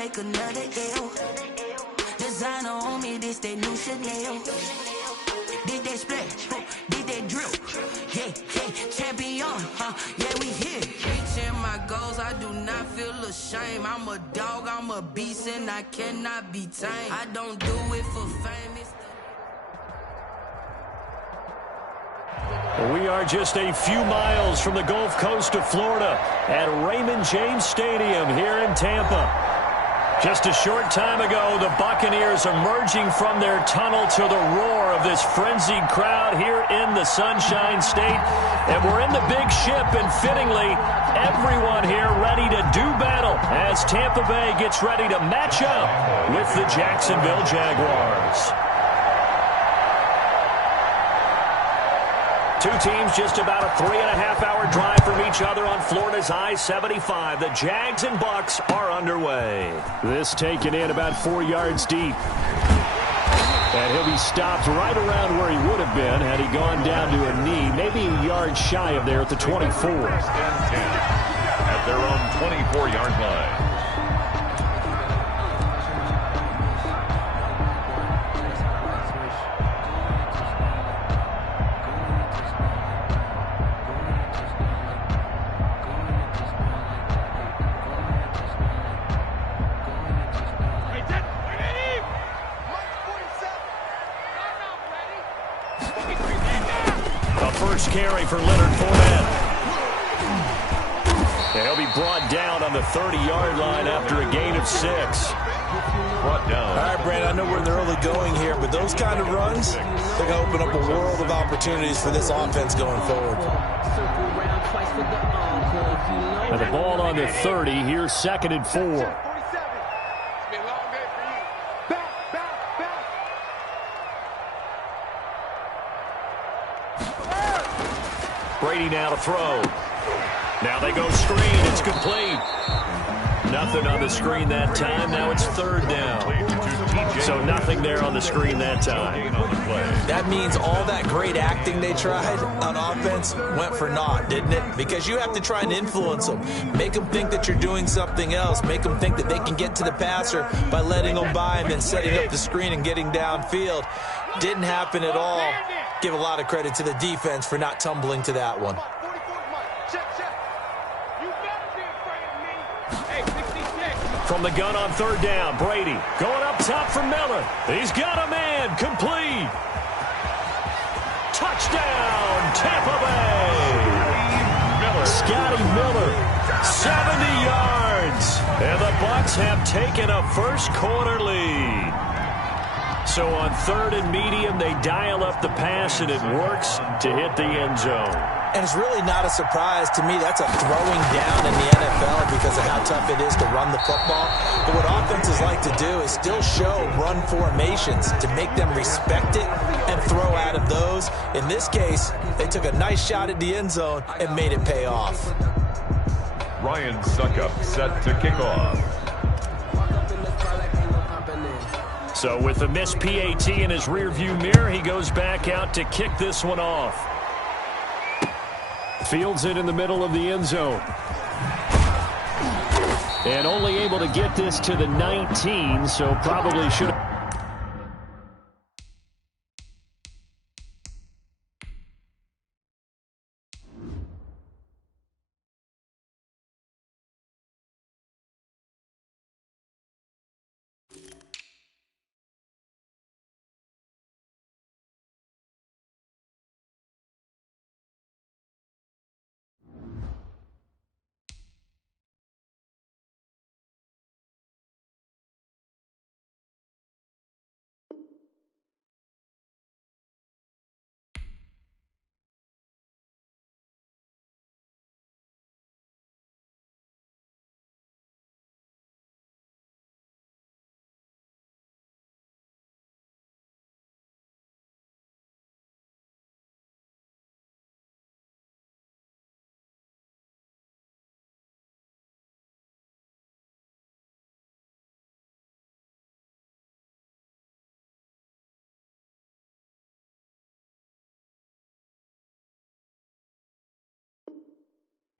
take another L. Designer on me, this that new Chanel. Did they splash? Did they drip? Yeah, champion, yeah, we here. Reaching my goals, I do not feel ashamed. I'm a dog, I'm a beast, and I cannot be tamed. I don't do it for fame. We are just a few miles from the Gulf Coast of Florida at Raymond James Stadium here in Tampa. Just a short time ago, the Buccaneers emerging from their tunnel to the roar of this frenzied crowd here in the Sunshine State. And we're in the big ship, and fittingly, everyone here ready to do battle as Tampa Bay gets ready to match up with the Jacksonville Jaguars. Two teams just about a 3.5-hour drive from each other on Florida's I-75. The Jags and Bucs are underway. This taken in about 4 yards deep. And he'll be stopped right around where he would have been had he gone down to a knee, maybe a yard shy of there at the 24. At their own 24-yard line. Carry for Leonard Fournette. And he'll be brought down on the 30-yard line after a gain of 6. Brought down. All right, Brandon, I know we're in the early going here, but those kind of runs, they're going to open up a world of opportunities for this offense going forward. And the ball on the 30. Here's 2nd and 4. Brady now to throw. Now they go screen. It's complete. Nothing on the screen that time. Now it's 3rd down. So nothing there on the screen that time. That means all that great acting they tried on offense went for naught, didn't it? Because you have to try and influence them. Make them think that you're doing something else. Make them think that they can get to the passer by letting them by and then setting up the screen and getting downfield. Didn't happen at all. Give a lot of credit to the defense for not tumbling to that one. From the gun on 3rd down, Brady going up top for Miller. He's got a man, complete. Touchdown, Tampa Bay. Scotty Miller, 70 yards. And the Bucs have taken a first-quarter lead. So on 3rd and medium, they dial up the pass, and it works to hit the end zone. And it's really not a surprise to me. That's a throwing down in the NFL because of how tough it is to run the football. But what offenses like to do is still show run formations to make them respect it and throw out of those. In this case, they took a nice shot at the end zone and made it pay off. Ryan Suckup set to kick off. So with the missed PAT in his rearview mirror, he goes back out to kick this one off. Fields it in the middle of the end zone. And only able to get this to the 19, so probably should have.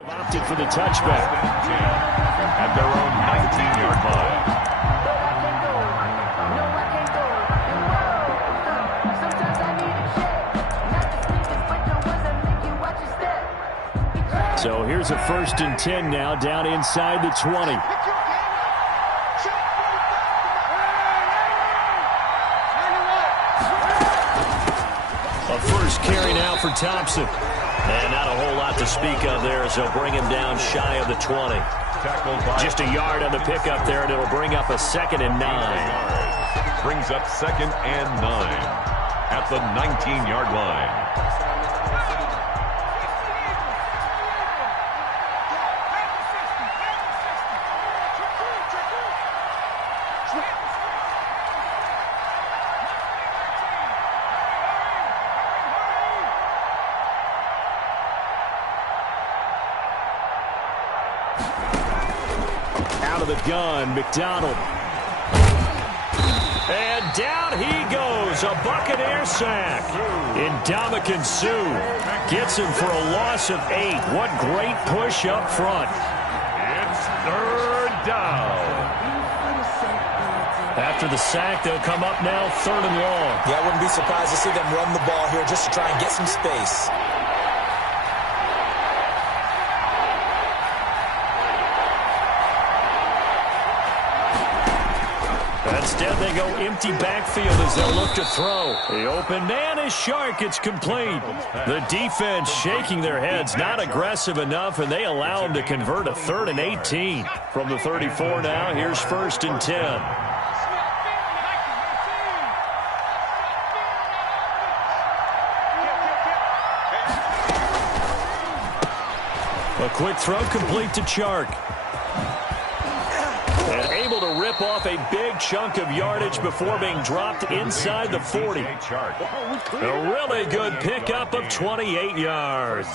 Opted for the touchback. At their own 19-yard line. So here's a 1st and 10 now, down inside the 20. A first carry now for Thompson. And not a whole lot to speak of there as they'll bring him down shy of the 20. Just a yard on the pickup there, and it'll bring up a 2nd and 9. Brings up 2nd and 9 at the 19-yard line. Out of the gun, McDonald. And down he goes, a Buccaneer sack. Ndamukong Suh gets him for a loss of 8. What great push up front. It's 3rd down. After the sack, they'll come up now 3rd and long. Yeah, I wouldn't be surprised to see them run the ball here just to try and get some space. Instead, they go empty backfield as they'll look to throw. The open man is Shark. It's complete. The defense shaking their heads, not aggressive enough, and they allow him to convert a 3rd and 18. From the 34 now, here's 1st and 10. A quick throw complete to Chark. And able to rip off a big chunk of yardage before being dropped inside the 40. A really good pickup of 28 yards.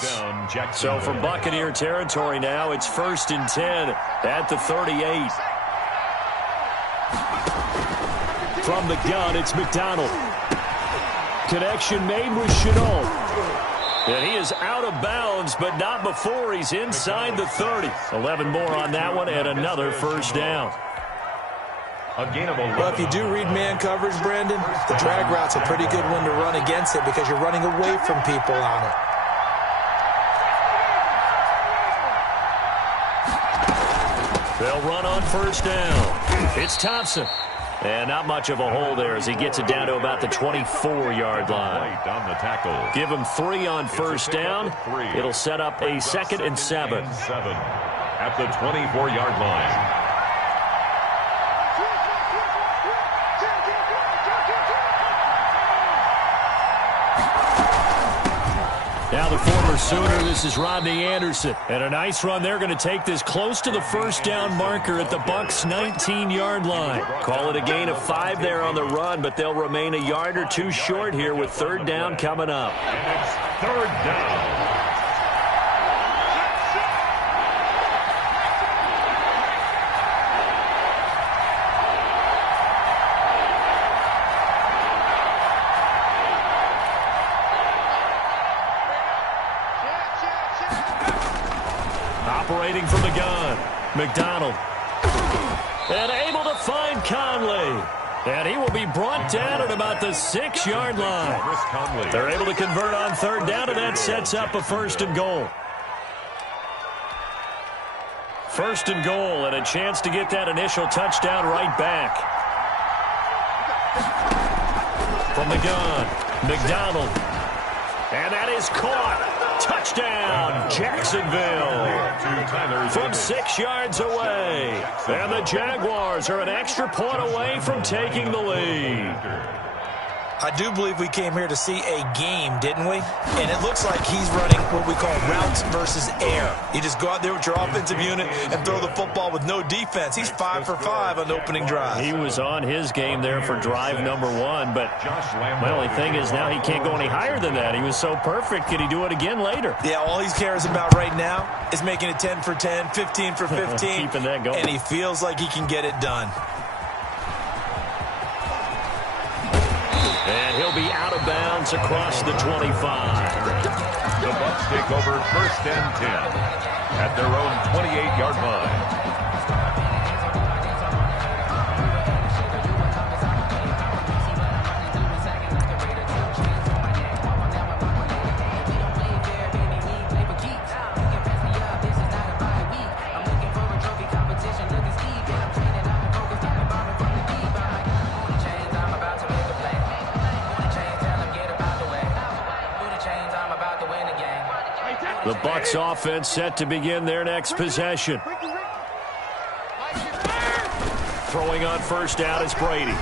So from Buccaneer territory now, it's 1st and 10 at the 38. From the gun, it's McDonald. Connection made with Chenault. And he is out of bounds, but not before he's inside the 30. 11 more on that one, and another 1st down. Well, if you do read man coverage, Brandon, the drag route's a pretty good one to run against it because you're running away from people on it. They'll run on 1st down. It's Thompson. And not much of a hole there as he gets it down to about the 24-yard line. Give him 3 on 1st down. It'll set up a 2nd and 7. At the 24-yard line. Now the former Sooner, this is Rodney Anderson. And a nice run. They're going to take this close to the 1st down marker at the Bucs' 19-yard line. Call it a gain of 5 there on the run, but they'll remain a yard or 2 short here with 3rd down coming up. And it's 3rd down. Operating from the gun, McDonald. And able to find Conley. And he will be brought down at about the 6-yard line. They're able to convert on 3rd down, and that sets up a 1st and goal. 1st and goal, and a chance to get that initial touchdown right back. From the gun, McDonald. And that is caught. Touchdown, Jacksonville. From 6 yards away. And the Jaguars are an extra point away from taking the lead. I do believe we came here to see a game, didn't we? And it looks like he's running what we call routes versus air. You just go out there with your offensive unit and throw the football with no defense. He's 5 for 5 on the opening drive. He was on his game there for drive number 1, but my only thing is now he can't go any higher than that. He was so perfect. Can he do it again later? Yeah, all he cares about right now is making it 10 for 10, 15 for 15. Keeping that going. And he feels like he can get it done. And he'll be out of bounds across the 25. The Bucs take over 1st and 10 at their own 28-yard line. Bucs offense set to begin their next possession. Throwing on first down is Brady.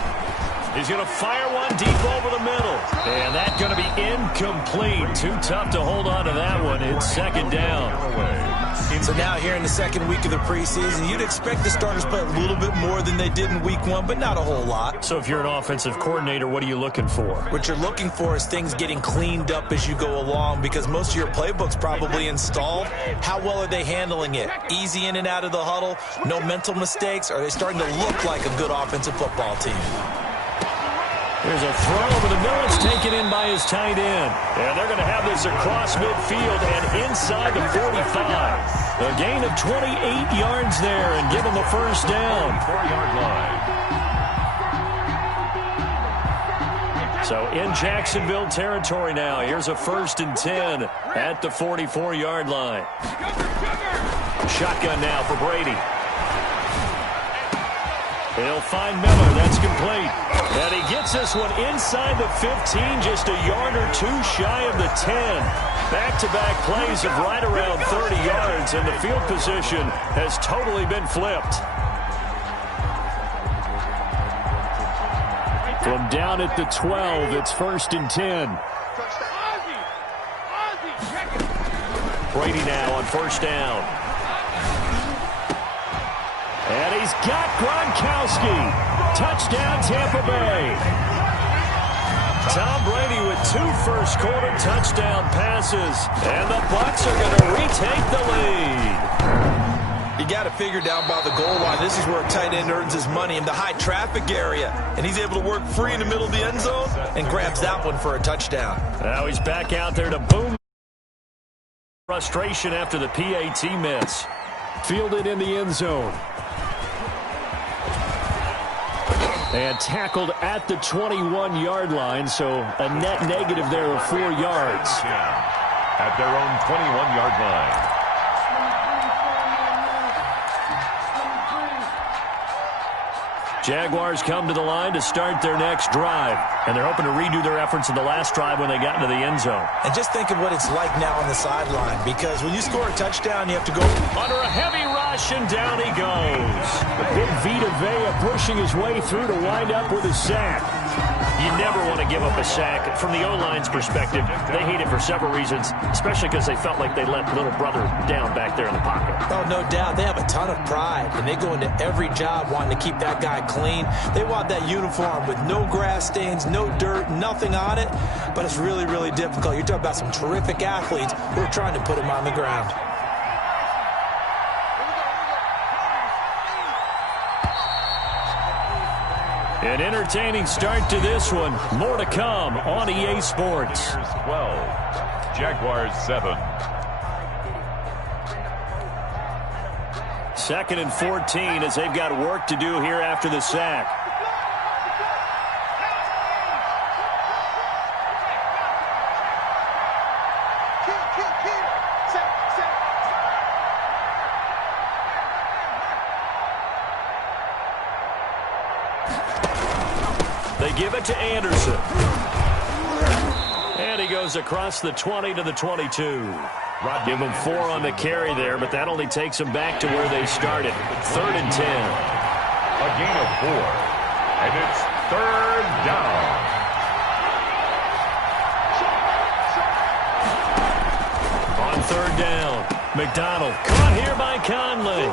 He's going to fire one deep over the middle. And that's going to be incomplete. Too tough to hold on to that one. It's second down. So now here in the second week of the preseason, you'd expect the starters play a little bit more than they did in week one, but not a whole lot. So if you're an offensive coordinator, what are you looking for? What you're looking for is things getting cleaned up as you go along, because most of your playbook's probably installed. How well are they handling it? Easy in and out of the huddle? No mental mistakes? Are they starting to look like a good offensive football team? There's a throw over the middle. It's taken in by his tight end. And they're going to have this across midfield and inside the 45. A gain of 28 yards there and give him a first down. 4-yard line. So in Jacksonville territory now. Here's a 1st and 10 at the 44-yard line. Shotgun now for Brady. He'll find Miller. That's complete. And he gets this one inside the 15, just a yard or two shy of the 10. Back-to-back plays of right around 30 yards, and the field position has totally been flipped. From down at the 12, it's 1st and 10. Brady now on first down. And he's got Gronkowski. Touchdown, Tampa Bay. Tom Brady with 2 first-quarter touchdown passes. And the Bucs are going to retake the lead. You got to figure down by the goal line. This is where a tight end earns his money in the high-traffic area. And he's able to work free in the middle of the end zone and grabs that one for a touchdown. Now he's back out there to boom. Frustration after the PAT miss. Fielded in the end zone. And tackled at the 21-yard line, so a net negative there of 4 yards. At their own 21-yard line. Jaguars come to the line to start their next drive. And they're hoping to redo their efforts in the last drive when they got into the end zone. And just think of what it's like now on the sideline, because when you score a touchdown, you have to go under a heavy rush, and down he goes. Big Vita Vea pushing his way through to wind up with a sack. You never want to give up a sack. From the O-line's perspective, they hate it for several reasons, especially because they felt like they let little brother down back there in the pocket. Oh, no doubt. They have a ton of pride, and they go into every job wanting to keep that guy clean. They want that uniform with no grass stains, no dirt, nothing on it, but it's really, really difficult. You're talking about some terrific athletes who are trying to put him on the ground. An entertaining start to this one. More to come on EA Sports. 12, Jaguars 7. 2nd and 14 as they've got work to do here after the sack. They give it to Anderson. And he goes across the 20 to the 22. Give them 4 on the carry there, but that only takes them back to where they started. 3rd and 10. A gain of 4. And it's 3rd down. On 3rd down, McDonald caught here by Conley.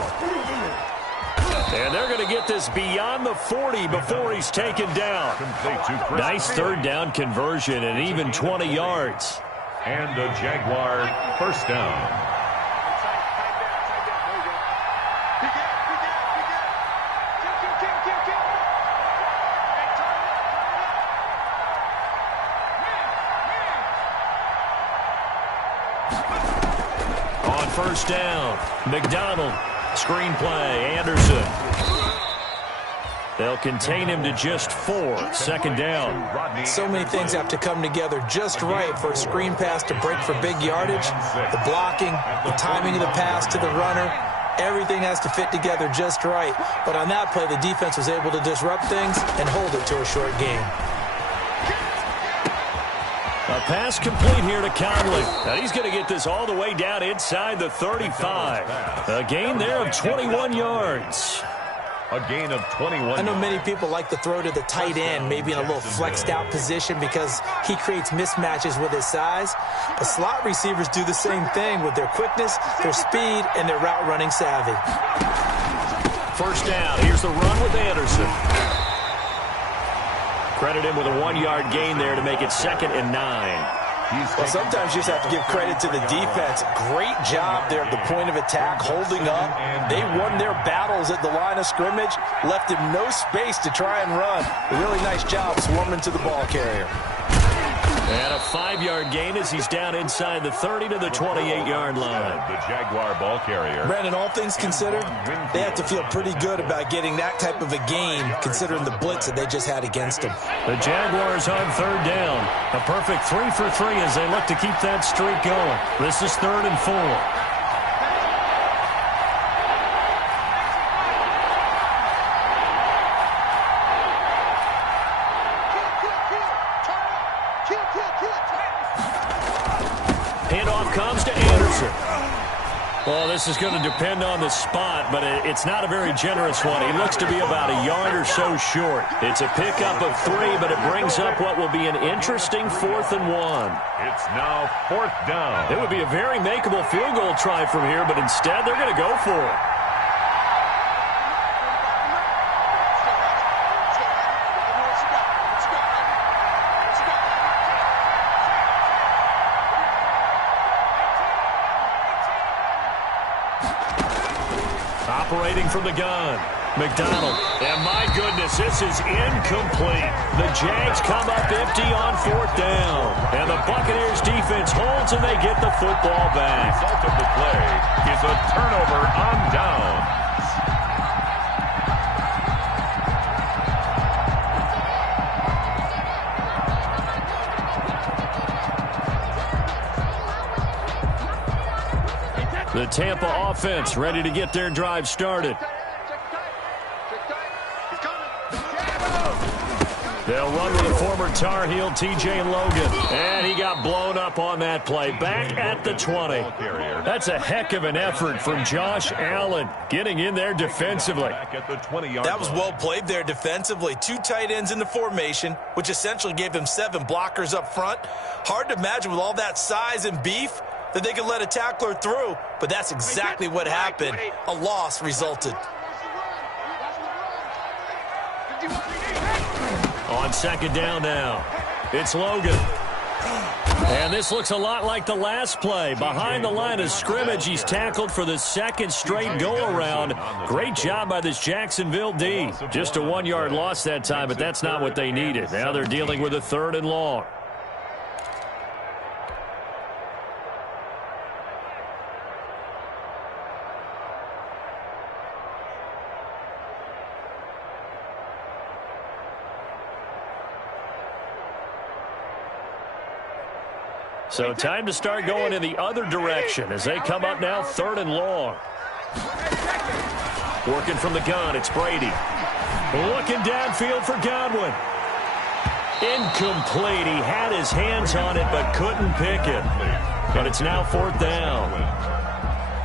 And they're going to get this beyond the 40 before he's taken down. Nice 3rd down conversion and even 20 yards. And a Jaguar first down. On first down, McDonald. Screen play, Anderson. They'll contain him to just 4. 2nd down. So many things have to come together just right for a screen pass to break for big yardage. The blocking, the timing of the pass to the runner, everything has to fit together just right. But on that play, the defense was able to disrupt things and hold it to a short game. A pass complete here to Conley. Now he's going to get this all the way down inside the 35. A gain there of 21 yards. A gain of 21. I know many people like to throw to the tight end, maybe in a little flexed out position because he creates mismatches with his size. But slot receivers do the same thing with their quickness, their speed, and their route running savvy. First down. Here's the run with Anderson. Credit him with a 1-yard gain there to make it 2nd and 9. Well, sometimes you just have to give credit to the defense. Great job there at the point of attack, holding up. They won their battles at the line of scrimmage, left him no space to try and run. A really nice job swarming to the ball carrier. And a 5-yard gain as he's down inside the 30 to the 28-yard line. The Jaguar ball carrier. Brandon, all things considered, they have to feel pretty good about getting that type of a gain, considering the blitz that they just had against them. The Jaguars on 3rd down. A perfect 3 for 3 as they look to keep that streak going. This is 3rd and 4. Handoff comes to Anderson. Well, this is going to depend on the spot, but it's not a very generous one. He looks to be about a yard or so short. It's a pickup of 3, but it brings up what will be an interesting 4th and 1. It's now 4th down. It would be a very makeable field goal try from here, but instead they're going to go for it. Operating from the gun, McDonald. And my goodness, this is incomplete. The Jags come up empty on 4th down. And the Buccaneers defense holds and they get the football back. The result of the play is a turnover on down. The Tampa offense ready to get their drive started. They'll run with the former Tar Heel T.J. Logan. And he got blown up on that play. Back at the 20. That's a heck of an effort from Josh Allen getting in there defensively. That was well played there defensively. 2 tight ends in the formation, which essentially gave him 7 blockers up front. Hard to imagine with all that size and beef that they could let a tackler through, but that's exactly what happened. A loss resulted. On 2nd down now, it's Logan. And this looks a lot like the last play. Behind the line of scrimmage, he's tackled for the 2nd straight go-around. Great job by this Jacksonville D. Just a 1-yard loss that time, but that's not what they needed. Now they're dealing with a 3rd and long. So time to start going in the other direction as they come up now 3rd and long. Working from the gun, it's Brady. Looking downfield for Godwin. Incomplete. He had his hands on it but couldn't pick it. But it's now 4th down.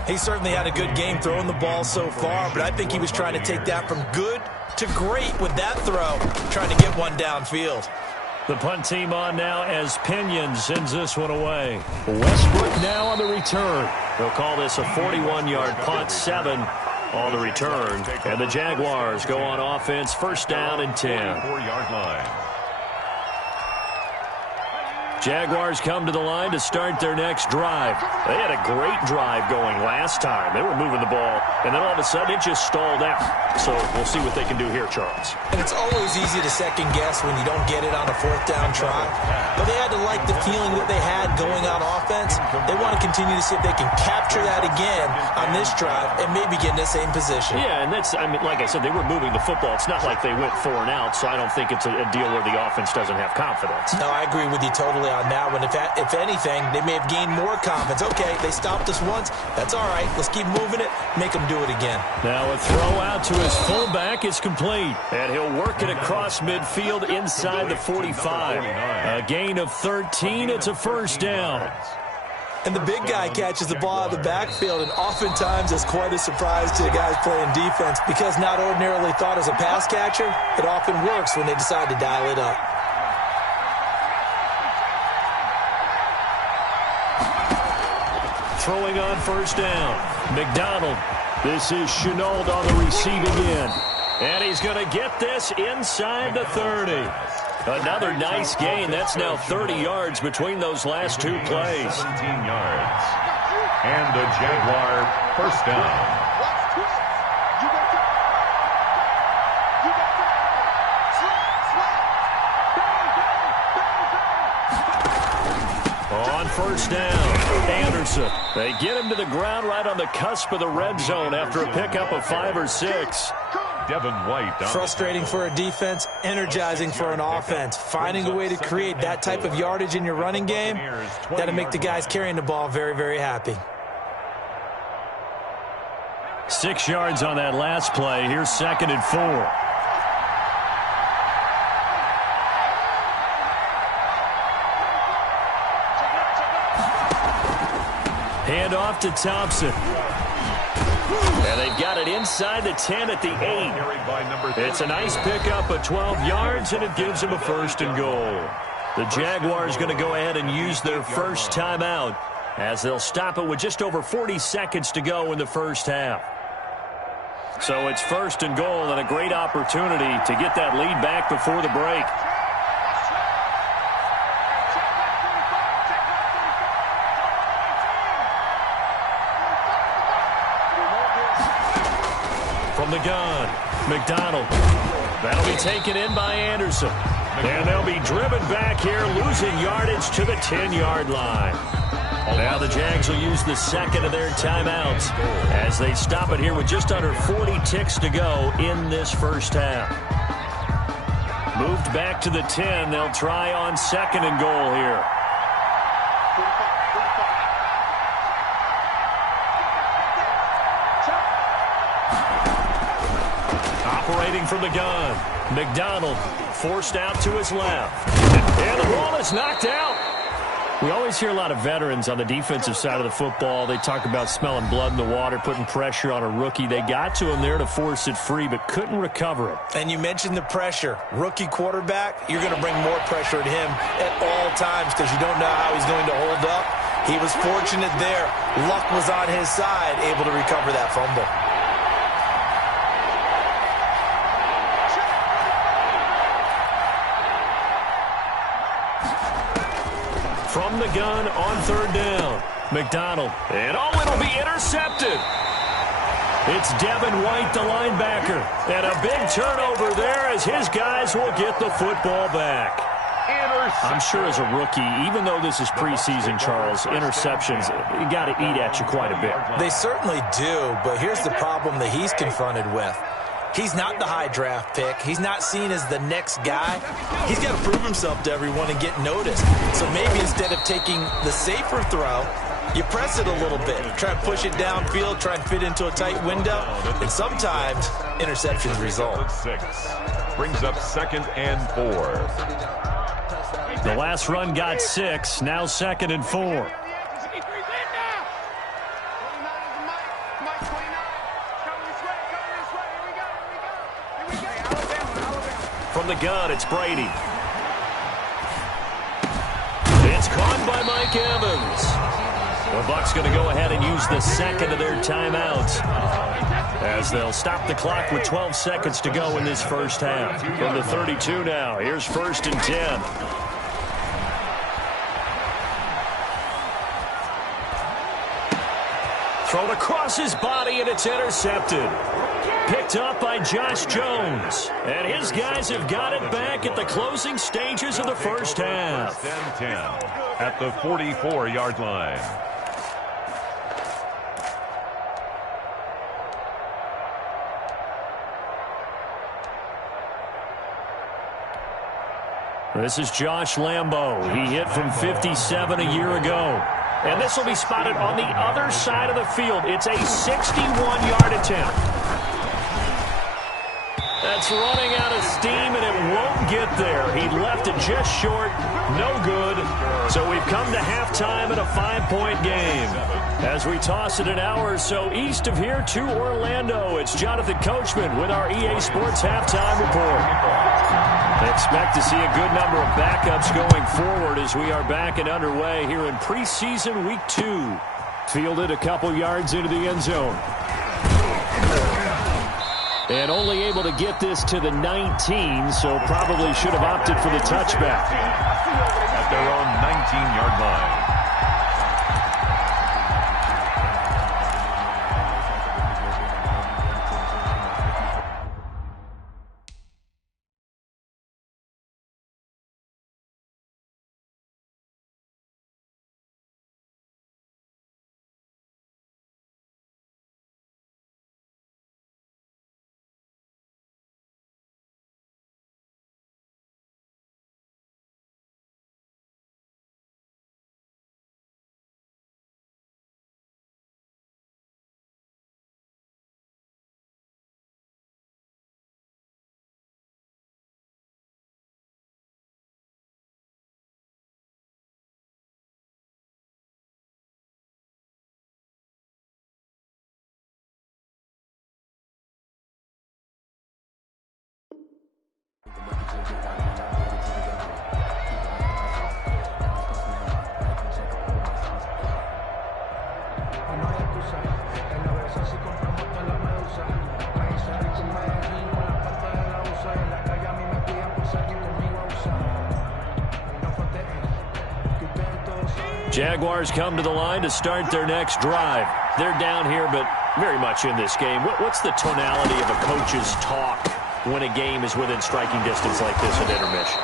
He certainly had a good game throwing the ball so far, but I think he was trying to take that from good to great with that throw, trying to get one downfield. The punt team on now as Pinion sends this one away. Westbrook now on the return. They'll call this a 41-yard punt, 7 on the return. And the Jaguars go on offense, 1st down and 10. 4-yard line. Jaguars come to the line to start their next drive. They had a great drive going last time. They were moving the ball, and then all of a sudden it just stalled out. So we'll see what they can do here, Charles. And it's always easy to second guess when you don't get it on a 4th down try. But they had to like the feeling that they had going on offense. They want to continue to see if they can capture that again on this drive and maybe get in the same position. Yeah, and that's, I mean, like I said, they were moving the football. It's not like they went 4 and out, so I don't think it's a deal where the offense doesn't have confidence. No, I agree with you totally on that one. If anything, they may have gained more confidence. Okay, they stopped us once. That's all right. Let's keep moving it. Make them do it again. Now a throw out to his fullback is complete. And he'll work it across midfield inside the 45. A gain of 13. It's a first down. And the big guy catches the ball out of the backfield, and oftentimes it's quite a surprise to the guys playing defense because not ordinarily thought as a pass catcher, it often works when they decide to dial it up. Throwing on first down. McDonald. This is Chenault on the receiving end. And he's going to get this inside the 30. Another nice gain. That's now 30 yards between those last two plays. 17 yards. And a Jaguar first down. On first down, Anderson. They get him to the ground right on the cusp of the red zone after a pickup of 5 or 6. Devin White. Frustrating for a defense, energizing for an offense. Finding a way to create that type of yardage in your running game, that'll make the guys carrying the ball very, very happy. 6 yards on that last play. Here's 2nd and 4. Hand off to Thompson. And they've got it inside the 10 at the 8. It's a nice pickup of 12 yards, and it gives them a 1st and goal. The Jaguars going to go ahead and use their first timeout as they'll stop it with just over 40 seconds to go in the first half. So it's 1st and goal and a great opportunity to get that lead back before the break. From the gun, McDonald. That'll be taken in by Anderson. And they'll be driven back here, losing yardage to the 10-yard line. Now the Jags will use the 2nd of their timeouts as they stop it here with just under 40 ticks to go in this first half. Moved back to the 10. They'll try on 2nd and goal here. Operating from the gun, McDonald forced out to his left. And the ball is knocked out. We always hear a lot of veterans on the defensive side of the football. They talk about smelling blood in the water, putting pressure on a rookie. They got to him there to force it free, but couldn't recover it. And you mentioned the pressure. Rookie quarterback, you're going to bring more pressure at him at all times because you don't know how he's going to hold up. He was fortunate there. Luck was on his side, able to recover that fumble. From the gun on 3rd down, McDonald. And it'll be intercepted. It's Devin White, the linebacker. And a big turnover there as his guys will get the football back. I'm sure as a rookie, even though this is preseason, Charles, interceptions, you got to eat at you quite a bit. They certainly do, but here's the problem that he's confronted with. He's not the high draft pick. He's not seen as the next guy. He's got to prove himself to everyone and get noticed. So maybe instead of taking the safer throw, you press it a little bit. Try and push it downfield, try and fit into a tight window. And sometimes interceptions result. 6 brings up 2nd and 4. The last run got 6. Now 2nd and 4. From the gun, it's Brady. It's caught by Mike Evans. The Bucs going to go ahead and use the 2nd of their timeouts as they'll stop the clock with 12 seconds to go in this first half. From the 32 now, here's 1st and 10. Thrown across his body, and it's intercepted. Picked up by Josh Jones. And his guys have got it back at the closing stages of the first half. 1st and 10 at the 44-yard line. This is Josh Lambo. He hit from 57 a year ago. And this will be spotted on the other side of the field. It's a 61-yard attempt. That's running out of steam, and it won't get there. He left it just short. No good. So we've come to halftime in a 5-point game. As we toss it an hour or so east of here to Orlando, it's Jonathan Coachman with our EA Sports Halftime Report. Expect to see a good number of backups going forward as we are back and underway here in preseason week 2. Fielded a couple yards into the end zone. And only able to get this to the 19, so probably should have opted for the touchback. At their own 19-yard line. Jaguars come to the line to start their next drive. They're down here, but very much in this game. What's the tonality of a coach's talk when a game is within striking distance like this at intermission?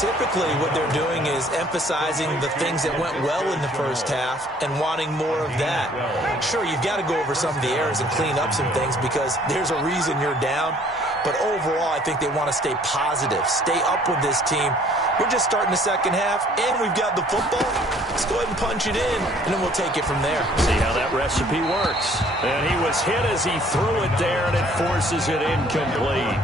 Typically, what they're doing is emphasizing the things that went well in the first half and wanting more of that. Sure, you've got to go over some of the errors and clean up some things because there's a reason you're down. But overall, I think they want to stay positive, stay up with this team. We're just starting the second half, and we've got the football. Let's go ahead and punch it in, and then we'll take it from there. See how that recipe works. And he was hit as he threw it there, and it forces it incomplete.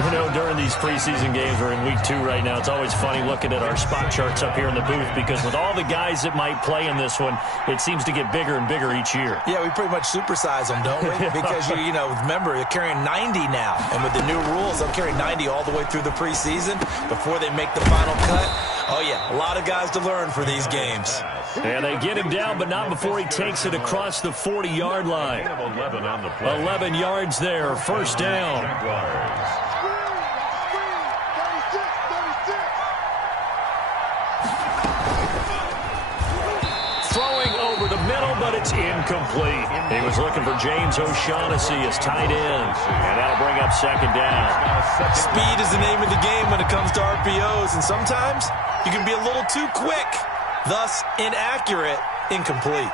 You know, during these preseason games, we're in week 2 right now, it's always funny looking at our spot charts up here in the booth because with all the guys that might play in this one, it seems to get bigger and bigger each year. Yeah, we pretty much supersize them, don't we? Because, you know, remember, they're carrying 90 now. And with the new rules, they'll carry 90 all the way through the preseason before they make the final cut. Oh, yeah, a lot of guys to learn for these games. And they get him down, but not before he takes it across the 40-yard line. 11 yards there, first down. Throwing over the middle, but it's incomplete. He was looking for James O'Shaughnessy as tight end, and that'll bring up second down. Speed is the name of the game when it comes to RPOs, and sometimes you can be a little too quick, thus inaccurate, incomplete.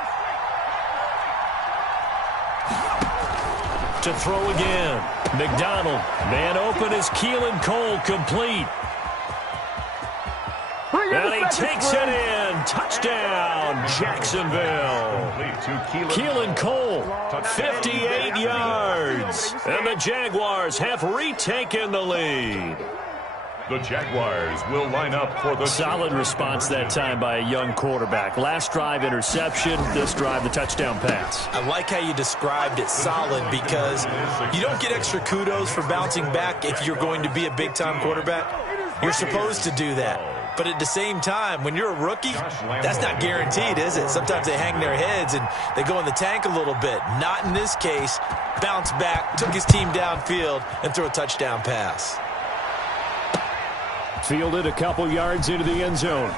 To throw again. McDonald, man open is Keelan Cole, complete. And he takes it in. Touchdown, Jacksonville. Keelan Cole, 58 yards. And the Jaguars have retaken the lead. The Jaguars will line up for the... Solid response that time by a young quarterback. Last drive, interception. This drive, the touchdown pass. I like how you described it, solid, because you don't get extra kudos for bouncing back if you're going to be a big-time quarterback. You're supposed to do that. But at the same time, when you're a rookie, that's not guaranteed, is it? Sometimes they hang their heads and they go in the tank a little bit. Not in this case. Bounced back, took his team downfield, and threw a touchdown pass. Fielded a couple yards into the end zone.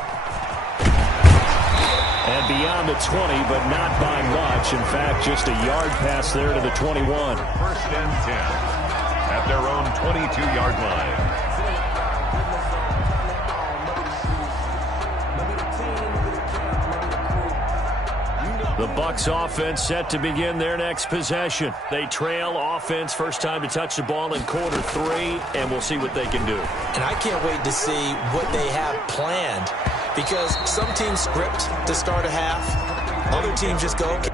And beyond the 20, but not by much. In fact, just a yard pass there to the 21. First and 10 at their own 22-yard line. The Bucs offense set to begin their next possession. They trail offense, first time to touch the ball in quarter 3, and we'll see what they can do. And I can't wait to see what they have planned, because some teams script to start a half. Other teams just go, okay.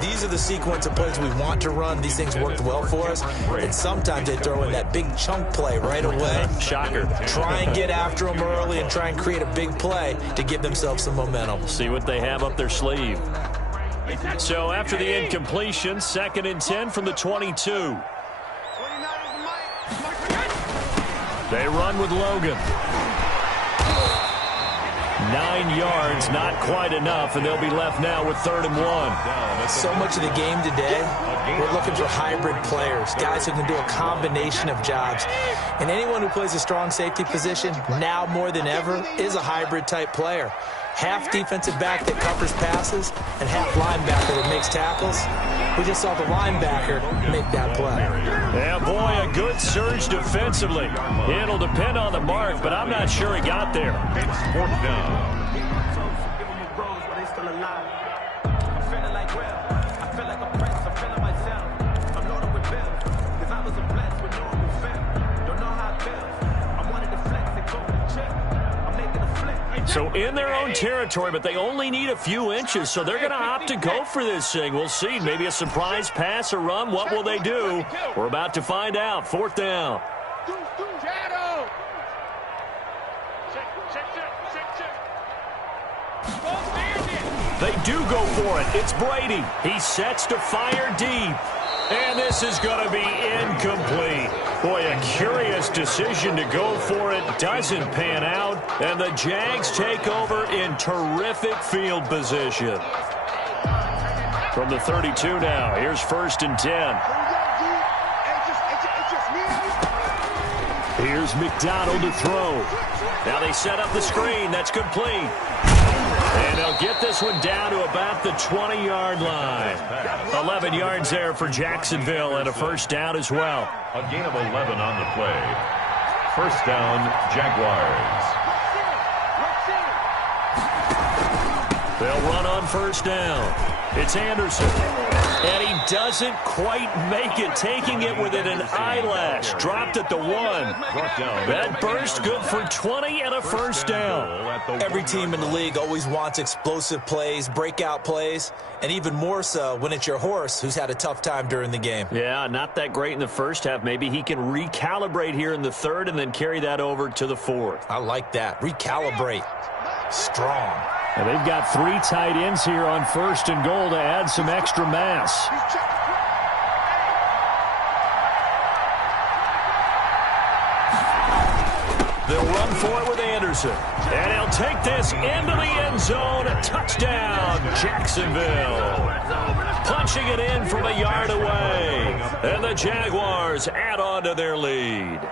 These are the sequence of plays we want to run. These things worked well for us. And sometimes they throw in that big chunk play right away. Shocker. Try and get after them early and try and create a big play to give themselves some momentum. See what they have up their sleeve. So after the incompletion, 2nd and 10 from the 22. They run with Logan. 9 yards, not quite enough, and they'll be left now with 3rd and 1. So much of the game today, we're looking for hybrid players, guys who can do a combination of jobs. And anyone who plays a strong safety position, now more than ever, is a hybrid-type player. Half defensive back that covers passes and half linebacker that makes tackles. We just saw the linebacker make that play. Yeah, boy, a good surge defensively. It'll depend on the mark, but I'm not sure he got there. It's 4th down. So in their own territory, but they only need a few inches, so they're going to opt to go for this thing. We'll see. Maybe a surprise pass or run. What will they do? We're about to find out. 4th down. They do go for it. It's Brady. He sets to fire deep. And this is going to be incomplete. Boy, a curious decision to go for it. Doesn't pan out. And the Jags take over in terrific field position. From the 32 now, here's 1st and 10. Here's McDonald to throw. Now they set up the screen. That's complete. And they'll get this one down to about the 20-yard line. 11 yards there for Jacksonville and a 1st down as well. A gain of 11 on the play. 1st down, Jaguars. They'll run on 1st down. It's Anderson. And he doesn't quite make it, taking it within an eyelash. Dropped at the 1. That burst good for 20 and a 1st down. Every team in the league always wants explosive plays, breakout plays, and even more so when it's your horse who's had a tough time during the game. Yeah, not that great in the 1st half. Maybe he can recalibrate here in the 3rd and then carry that over to the 4th. I like that. Recalibrate. Strong. And they've got 3 tight ends here on 1st and goal to add some extra mass. They'll run for it with Anderson. And he'll take this into the end zone. A touchdown, Jacksonville. Punching it in from a yard away. And the Jaguars add on to their lead.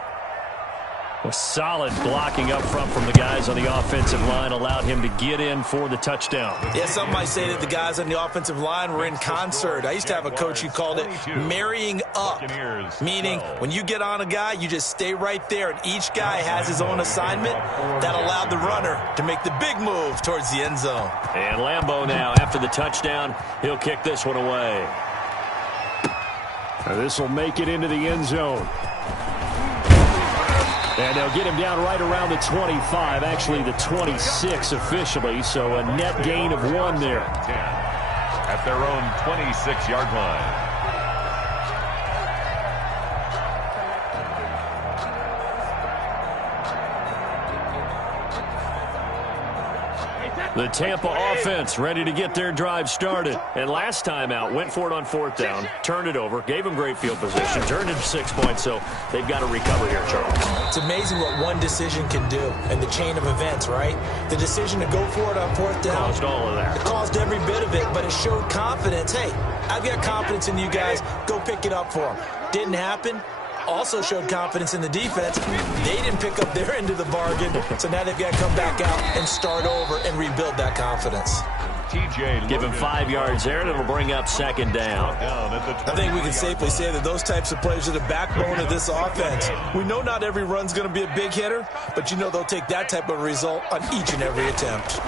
A solid blocking up front from the guys on the offensive line allowed him to get in for the touchdown. Yeah, some might say that the guys on the offensive line were in concert. I used to have a coach who called it marrying up, meaning when you get on a guy, you just stay right there, and each guy has his own assignment. That allowed the runner to make the big move towards the end zone. And Lambeau now, after the touchdown, he'll kick this one away. This will make it into the end zone. And they'll get him down right around the 25, actually the 26 officially, so a net gain of 1 there. At their own 26-yard line. The Tampa offense ready to get their drive started. And last time out, went for it on 4th down, turned it over, gave them great field position, turned it 6 points, so they've got to recover here, Charles. It's amazing what one decision can do in the chain of events, right? The decision to go for it on 4th down. Caused all of that. It caused every bit of it, but it showed confidence. Hey, I've got confidence in you guys. Go pick it up for them. Didn't happen. Also showed confidence in the defense. They didn't pick up their end of the bargain, so now they've got to come back out and start over and rebuild that confidence. Give him 5 yards there, and it'll bring up 2nd down. I think we can safely say that those types of plays are the backbone of this offense. We know not every run's going to be a big hitter, but you know they'll take that type of result on each and every attempt.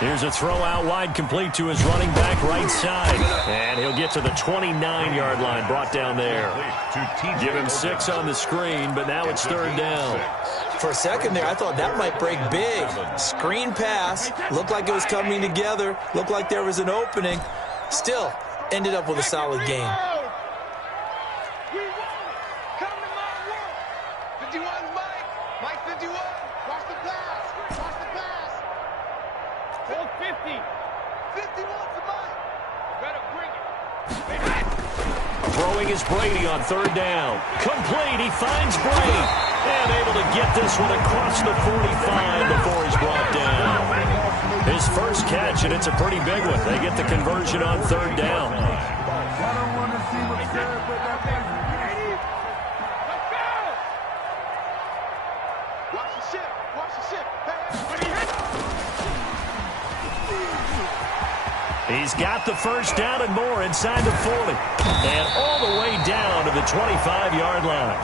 Here's a throw out wide, complete to his running back right side. And he'll get to the 29-yard line, brought down there. Give him 6 on the screen, but now it's 3rd down. For a second there, I thought that might break big. Screen pass, looked like it was coming together, looked like there was an opening. Still, ended up with a solid game. Throwing is Brady on 3rd down. Complete. He finds Brady. And able to get this one across the 45 before he's brought down. His first catch, and it's a pretty big one. They get the conversion on 3rd down. He's got the 1st down and more inside the 40. And all the way down to the 25-yard line.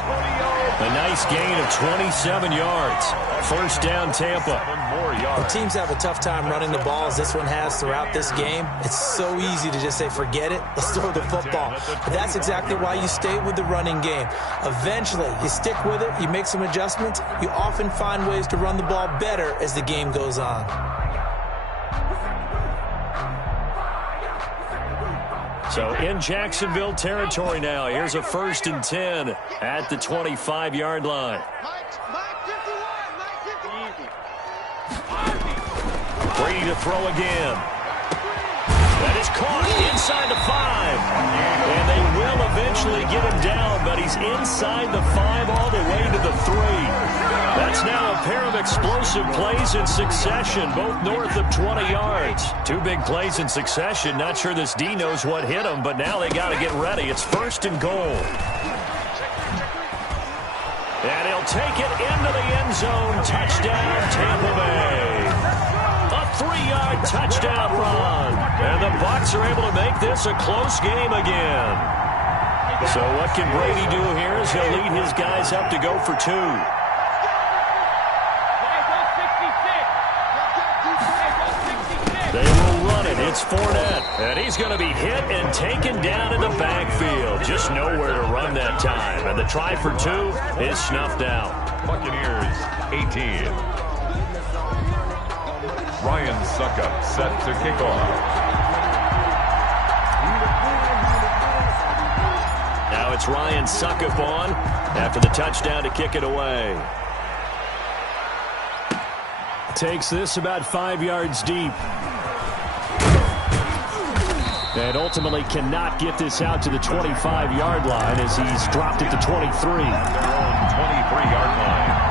A nice gain of 27 yards. 1st down, Tampa. When teams have a tough time running the ball as this one has throughout this game, it's so easy to just say, forget it, let's throw the football. But that's exactly why you stay with the running game. Eventually, you stick with it, you make some adjustments, you often find ways to run the ball better as the game goes on. So in Jacksonville territory now. Here's a 1st and 10 at the 25-yard line. Brady to throw again. That is caught inside the 5. And they will eventually get him down, but he's inside the 5 all the way to the 3. That's now a pair of explosive plays in succession, both north of 20 yards. 2 big plays in succession. Not sure this D knows what hit him, but now they got to get ready. It's 1st and goal. And he'll take it into the end zone. Touchdown, Tampa Bay. A 3-yard touchdown run. And the Bucs are able to make this a close game again. So what can Brady do here as he'll lead his guys up to go for 2. They will run it. It's Fournette. And he's going to be hit and taken down in the backfield. Just nowhere to run that time. And the try for 2 is snuffed out. Buccaneers, 18. Ryan Suckup set to kick off. Now it's Ryan Suckup on after the touchdown to kick it away. Takes this about 5 yards deep. And ultimately cannot get this out to the 25-yard line as he's dropped at the 23. Their own 23-yard line.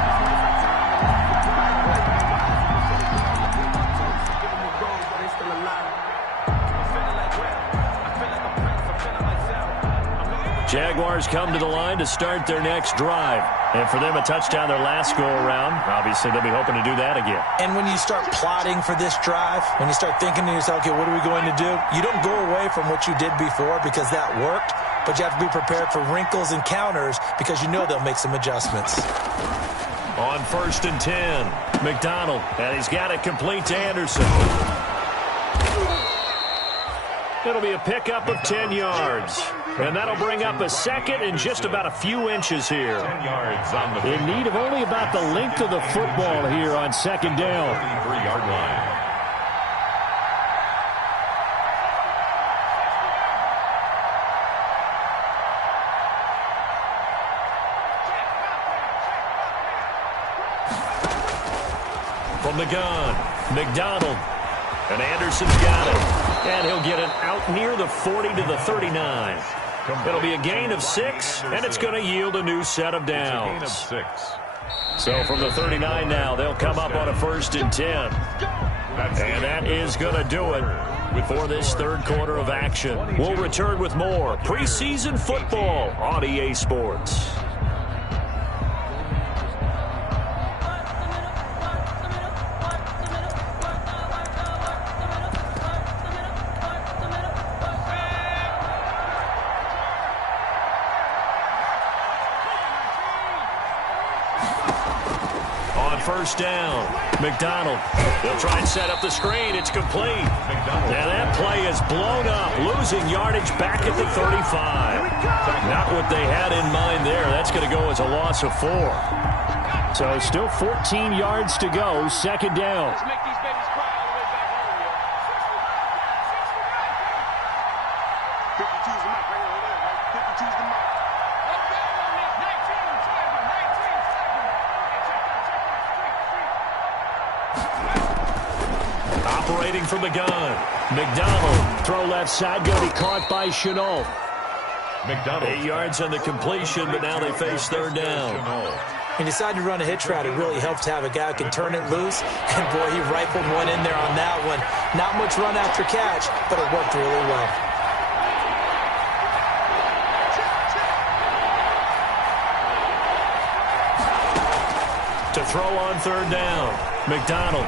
Jaguars come to the line to start their next drive. And for them, a touchdown their last go-around. Obviously, they'll be hoping to do that again. And when you start plotting for this drive, when you start thinking to yourself, okay, what are we going to do? You don't go away from what you did before because that worked, but you have to be prepared for wrinkles and counters because you know they'll make some adjustments. On 1st and 10, McDonald, and he's got it complete to Anderson. It'll be a pickup of 10 yards. And that'll bring up a 2nd and just about a few inches here. 10 yards on the In need of only about the length of the football here on 2nd down. 3-yard line. From the gun, McDonald. And Anderson's got it. And he'll get it out near the 40 to the 39. It'll be a gain of 6, and it's going to yield a new set of downs. So from the 39 now, they'll come up on a 1st and 10. And that is going to do it for this third quarter of action. We'll return with more preseason football on EA Sports. First down, McDonald. They'll try and set up the screen. It's complete. And that play is blown up, losing yardage back at the 35. Not what they had in mind there. That's going to go as a loss of 4. So still 14 yards to go, 2nd down. Operating from the gun. McDonald. Throw left side. Going to be caught by Chenault. 8 yards on the completion, but now they face 3rd down. He decided to run a hitch route. It really helped to have a guy who can turn it loose. And, boy, he rifled one in there on that one. Not much run after catch, but it worked really well. To throw on 3rd down. McDonald.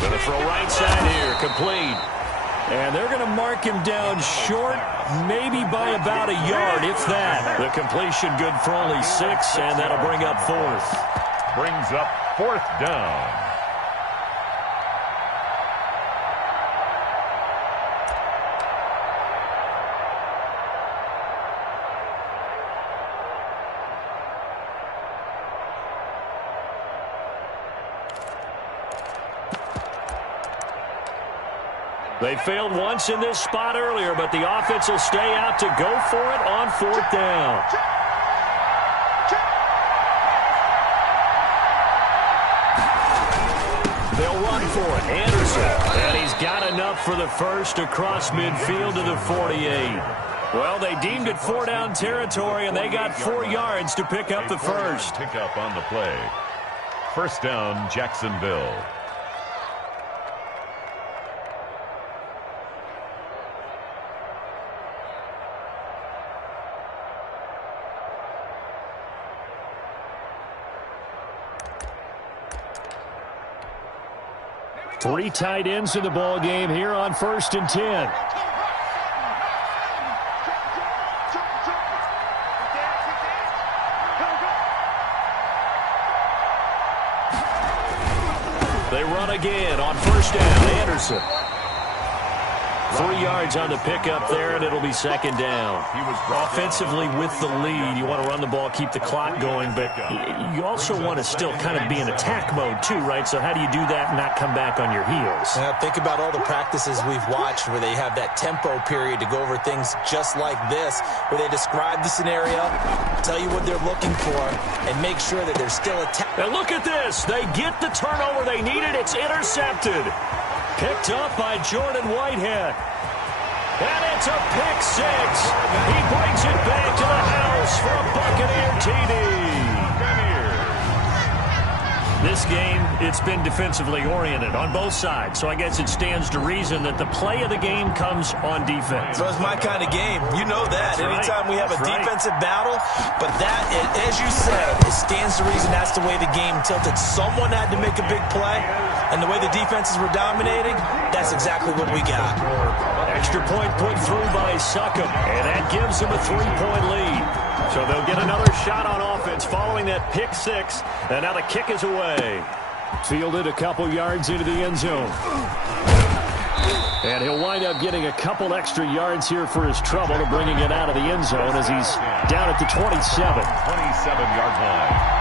Going to throw right side here, complete. And they're going to mark him down short, maybe by about a yard, if that. The completion good for only 6, and that'll bring up 4th. Brings up 4th down. They failed once in this spot earlier, but the offense will stay out to go for it on 4th down. They'll run for it. Anderson. And he's got enough for the first across midfield to the 48. Well, they deemed it 4-down territory, and they got 4 yards to pick up the first. Pick up on the play. 1st down, Jacksonville. Three tight ends in the ball game here on 1st and 10. They run again on 1st down. Anderson. 3 yards on the pickup there, and it'll be 2nd down. Offensively with the lead, you want to run the ball, keep the clock going, but you also want to still kind of be in attack mode too, right? So how do you do that and not come back on your heels? Think about all the practices we've watched where they have that tempo period to go over things just like this, where they describe the scenario, tell you what they're looking for, and make sure that they're still attacking. And look at this. They get the turnover they needed. It's intercepted. Picked up by Jordan Whitehead. And it's a pick 6. He brings it back to the house for a Buccaneer TD. This game, it's been defensively oriented on both sides, so I guess it stands to reason that the play of the game comes on defense. So it's my kind of game. You know that. Anytime we have a defensive battle, but that, as you said, it stands to reason that's the way the game tilted. Someone had to make a big play, and the way the defenses were dominating, that's exactly what we got. Extra point put through by Succop, and that gives them a 3-point lead. So they'll get another shot on offense following that pick 6, and now the kick is away. Fielded a couple yards into the end zone. And he'll wind up getting a couple extra yards here for his trouble to bringing it out of the end zone as he's down at the 27. 27-yard line.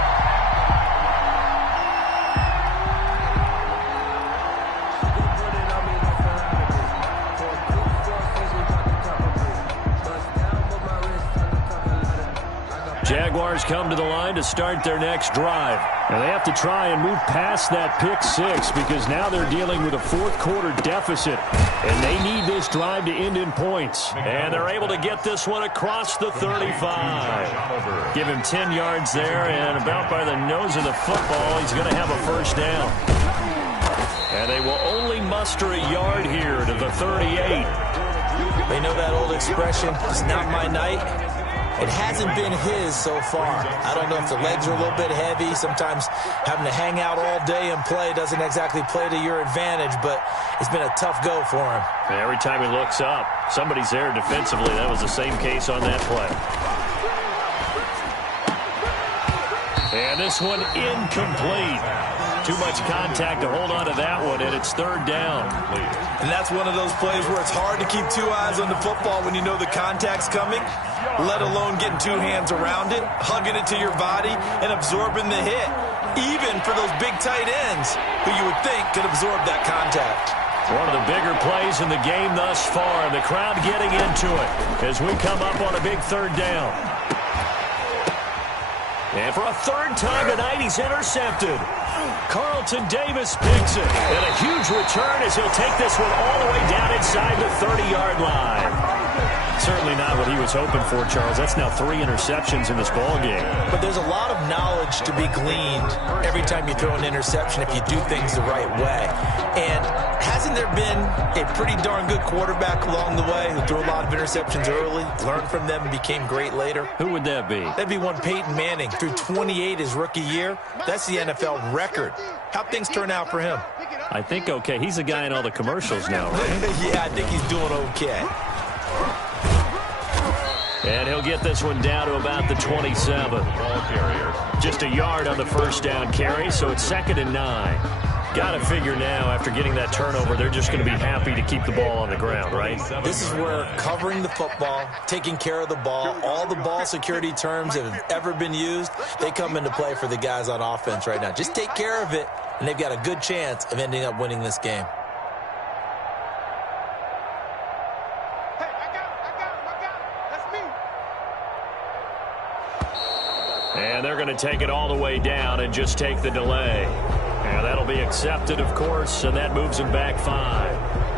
Jaguars come to the line to start their next drive. And they have to try and move past that pick six because now they're dealing with a fourth-quarter deficit, and they need this drive to end in points. And they're able to get this one across the 35. Give him 10 yards there, and about by the nose of the football, he's going to have a first down. And they will only muster a yard here to the 38. They know that old expression, it's not my night. It hasn't been his so far. I don't know if the legs are a little bit heavy. Sometimes having to hang out all day and play doesn't exactly play to your advantage, but it's been a tough go for him. And every time he looks up, somebody's there defensively. That was the same case on that play. And this one incomplete. Too much contact to hold on to that one, and it's third down. And that's one of those plays where it's hard to keep two eyes on the football when you know the contact's coming, let alone getting two hands around it, hugging it to your body, and absorbing the hit, even for those big tight ends who you would think could absorb that contact. One of the bigger plays in the game thus far, and the crowd getting into it as we come up on a big third down. And for a third time tonight, he's intercepted. Carlton Davis picks it. And a huge return as he'll take this one all the way down inside the 30-yard line. Certainly not what he was hoping for, Charles. That's now 3 interceptions in this ballgame. But there's a lot of knowledge to be gleaned every time you throw an interception if you do things the right way. And hasn't there been a pretty darn good quarterback along the way who threw a lot of interceptions early, learned from them, and became great later? Who would that be? That'd be one Peyton Manning. Threw 28 his rookie year. That's the NFL record. How'd things turn out for him? I think okay. He's a guy in all the commercials now, right? Yeah, I think he's doing okay. And he'll get this one down to about the 27. Just a yard on the first down carry, so it's 2nd and 9. Got to figure now, after getting that turnover, they're just going to be happy to keep the ball on the ground, right? This is where covering the football, taking care of the ball, all the ball security terms that have ever been used, they come into play for the guys on offense right now. Just take care of it, and they've got a good chance of ending up winning this game. And they're going to take it all the way down and just take the delay. And that'll be accepted, of course, and that moves him back 5.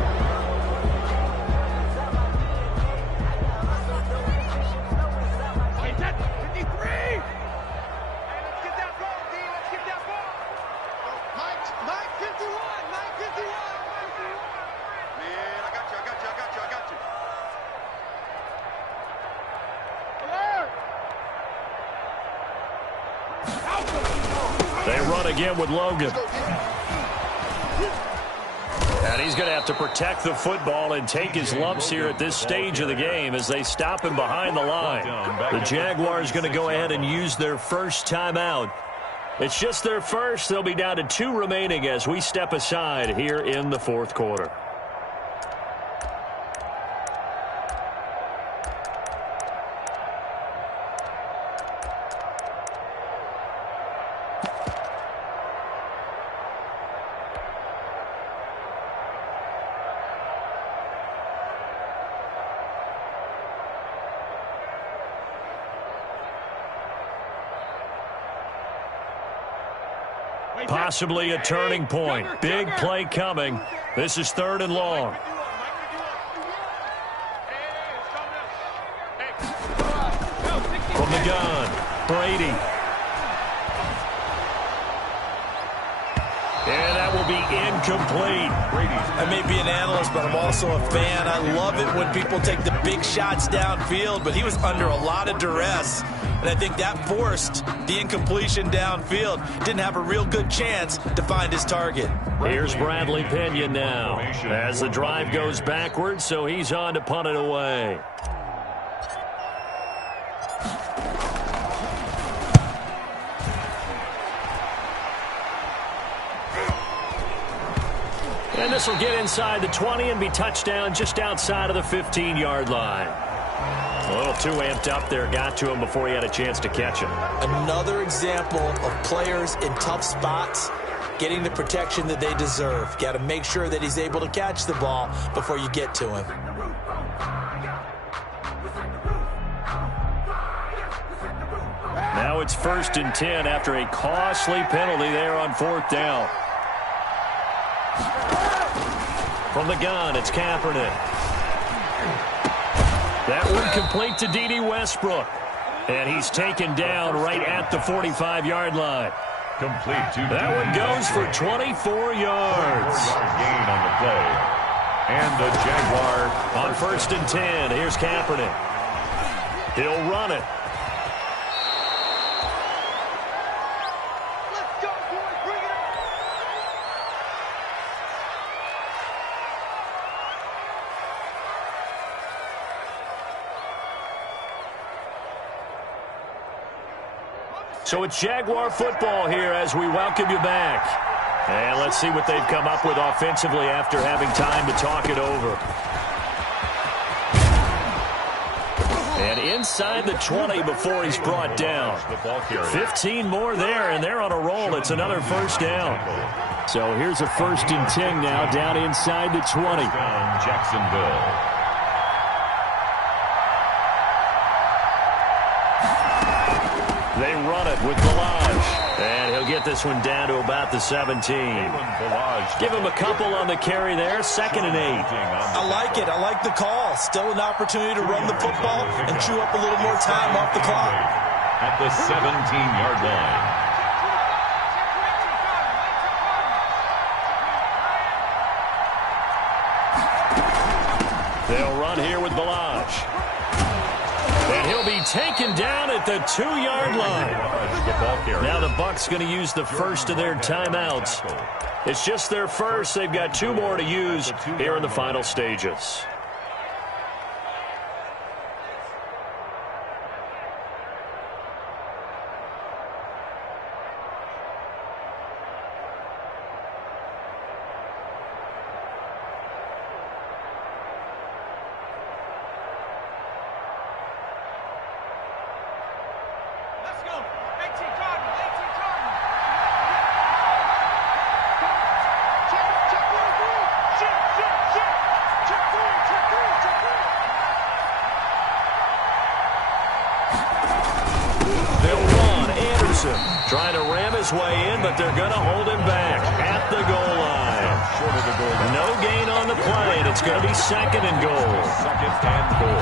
They run again with Logan. And he's going to have to protect the football and take his lumps here at this stage of the game as they stop him behind the line. The Jaguars going to go ahead and use their first timeout. It's just their first. They'll be down to 2 remaining as we step aside here in the fourth quarter. Possibly a turning point. Big play coming. This is 3rd and long. From the gun, Brady. And that will be incomplete. I may be an analyst, but I'm also a fan. I love it when people take the big shots downfield, but he was under a lot of duress. And I think that forced the incompletion downfield. Didn't have a real good chance to find his target. Here's Bradley Pinion now as the drive goes backwards, so he's on to punt it away. And this will get inside the 20 and be touchdown just outside of the 15-yard line. A little too amped up there, got to him before he had a chance to catch him. Another example of players in tough spots getting the protection that they deserve. Got to make sure that he's able to catch the ball before you get to him. Now it's 1st and 10 after a costly penalty there on 4th down. From the gun, it's Kaepernick. That one complete to D.D. Westbrook. And he's taken down right at the 45-yard line. Complete to that one goes for 24 yards. Gain on the play. And the Jaguar on 1st and 10. Here's Kaepernick. He'll run it. So it's Jaguar football here as we welcome you back. And let's see what they've come up with offensively after having time to talk it over. And inside the 20 before he's brought down. 15 more there, and they're on a roll. It's another 1st down. So here's a 1st and 10 now down inside the 20. Jacksonville. They run it with Balaj. And he'll get this one down to about the 17. Give him a couple on the carry there. 2nd and 8. I like it. I like the call. Still an opportunity to run the football and chew up a little more time off the clock. At the 17-yard line. They'll run here with Balaj. And he'll be taken down at the 2-yard line. Now the Bucs going to use the first of their timeouts. It's just their first. They've got 2 more to use here in the final stages. Trying to ram his way in, but they're going to hold him back at the goal line. No gain on the play, and it's going to be 2nd and goal. 2nd and goal.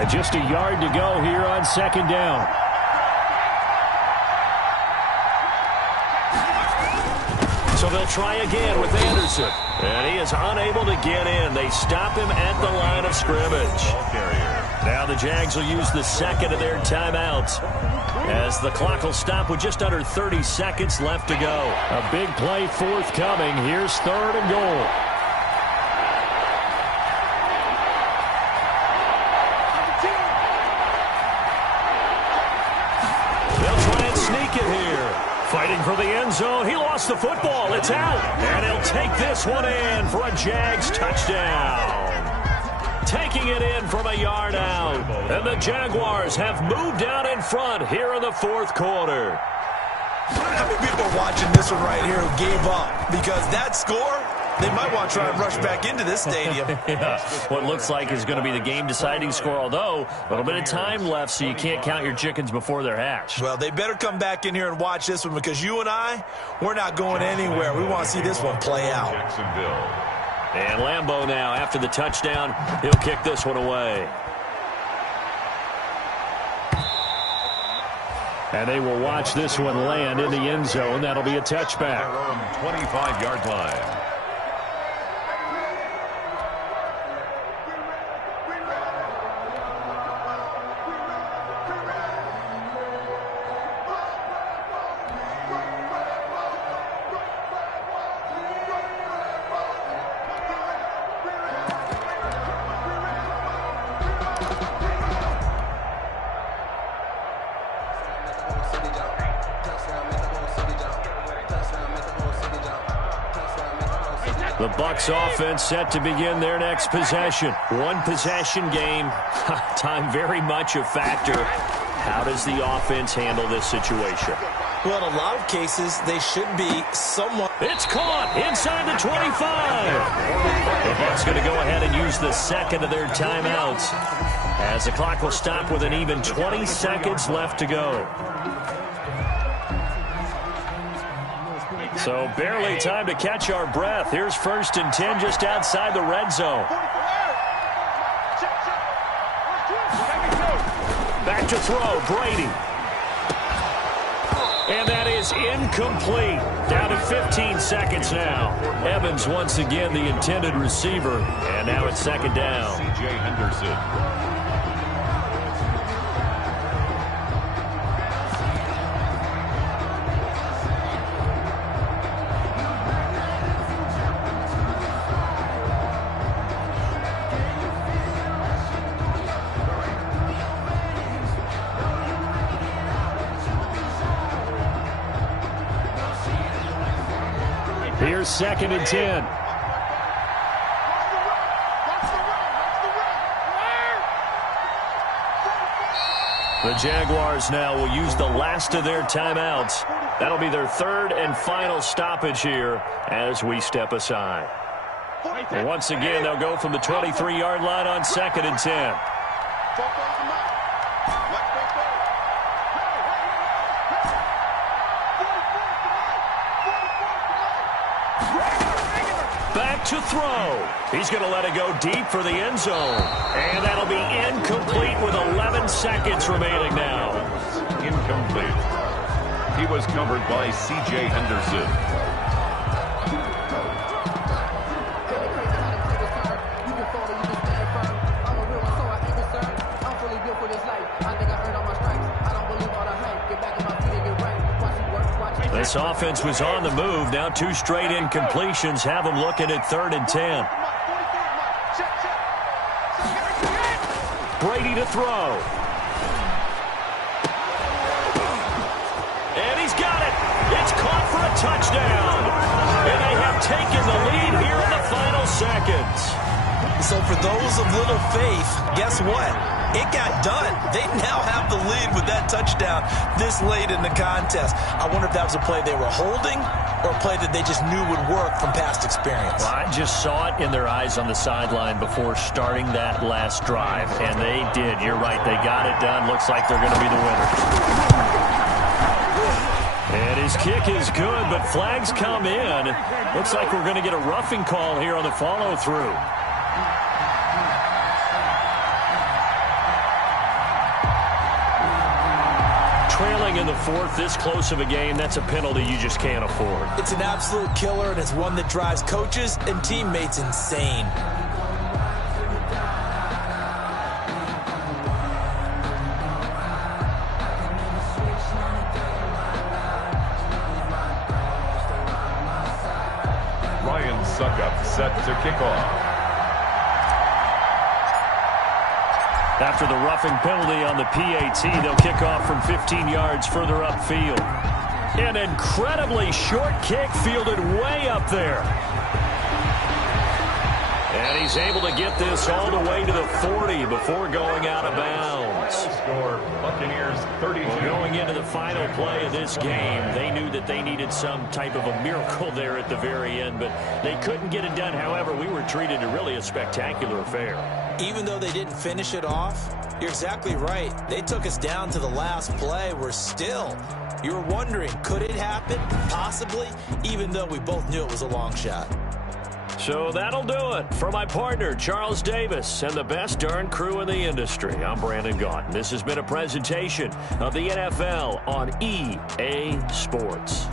And just a yard to go here on 2nd down. So they'll try again with Anderson. And he is unable to get in. They stop him at the line of scrimmage. Now the Jags will use the 2nd of their timeouts as the clock will stop with just under 30 seconds left to go. A big play forthcoming. Here's 3rd and goal. They'll try and sneak it here. Fighting for the end zone. He lost the football. It's out. And he'll take this one in for a Jags touchdown. Taking it in from a yard out. And the Jaguars have moved out in front here in the 4th quarter. How many people are watching this one right here who gave up? Because that score, they might want to try and rush back into this stadium. Yeah. What looks like is going to be the game-deciding score, although a little bit of time left, so you can't count your chickens before they're hatched. Well, they better come back in here and watch this one because you and I, we're not going anywhere. We want to see this one play out. Jacksonville. And Lambeau now, after the touchdown, he'll kick this one away. And they will watch this one land in the end zone. That'll be a touchback. 25-yard line. The Bucs offense set to begin their next possession. One possession game. Time very much a factor. How does the offense handle this situation? Well, in a lot of cases, they should be somewhat. It's caught inside the 25. The Bucs going to go ahead and use the second of their timeouts, as the clock will stop with an even 20 seconds left to go. So barely time to catch our breath. Here's 1st and 10 just outside the red zone. Back to throw, Brady. And that is incomplete. Down to 15 seconds now. Evans once again the intended receiver. And now it's 2nd down. C.J. Henderson. Here's 2nd and 10. The Jaguars now will use the last of their timeouts. That'll be their 3rd and final stoppage here as we step aside. And once again, they'll go from the 23-yard line on 2nd and 10. Back to throw. He's going to let it go deep for the end zone. And that'll be incomplete with 11 seconds remaining now. Incomplete. He was covered by C.J. Henderson. This offense was on the move. Now 2 straight incompletions have them looking at 3rd and 10. Brady to throw. And he's got it. It's caught for a touchdown. And they have taken the lead here in the final seconds. So for those of little faith, guess what? It got done. They now have the lead with that touchdown this late in the contest. I wonder if that was a play they were holding or a play that they just knew would work from past experience. Well, I just saw it in their eyes on the sideline before starting that last drive, and they did. You're right. They got it done. Looks like they're going to be the winners. And his kick is good, but flags come in. Looks like we're going to get a roughing call here on the follow-through. Trailing in the 4th, this close of a game, that's a penalty you just can't afford. It's an absolute killer, and it's one that drives coaches and teammates insane. Ryan Suckup set to kick off. After the roughing penalty on the PAT, they'll kick off from 15 yards further upfield. An incredibly short kick fielded way up there. And he's able to get this all the way to the 40 before going out of bounds. Score, Buccaneers 32. Going into the final play of this game, they knew that they needed some type of a miracle there at the very end, but they couldn't get it done. However, we were treated to really a spectacular affair. Even though they didn't finish it off, you're exactly right. They took us down to the last play. We're still, you were wondering, could it happen? Possibly, even though we both knew it was a long shot. So that'll do it. For my partner, Charles Davis, and the best darn crew in the industry, I'm Brandon Gaughan. This has been a presentation of the NFL on EA Sports.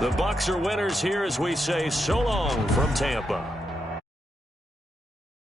The Bucs are winners here as we say so long from Tampa.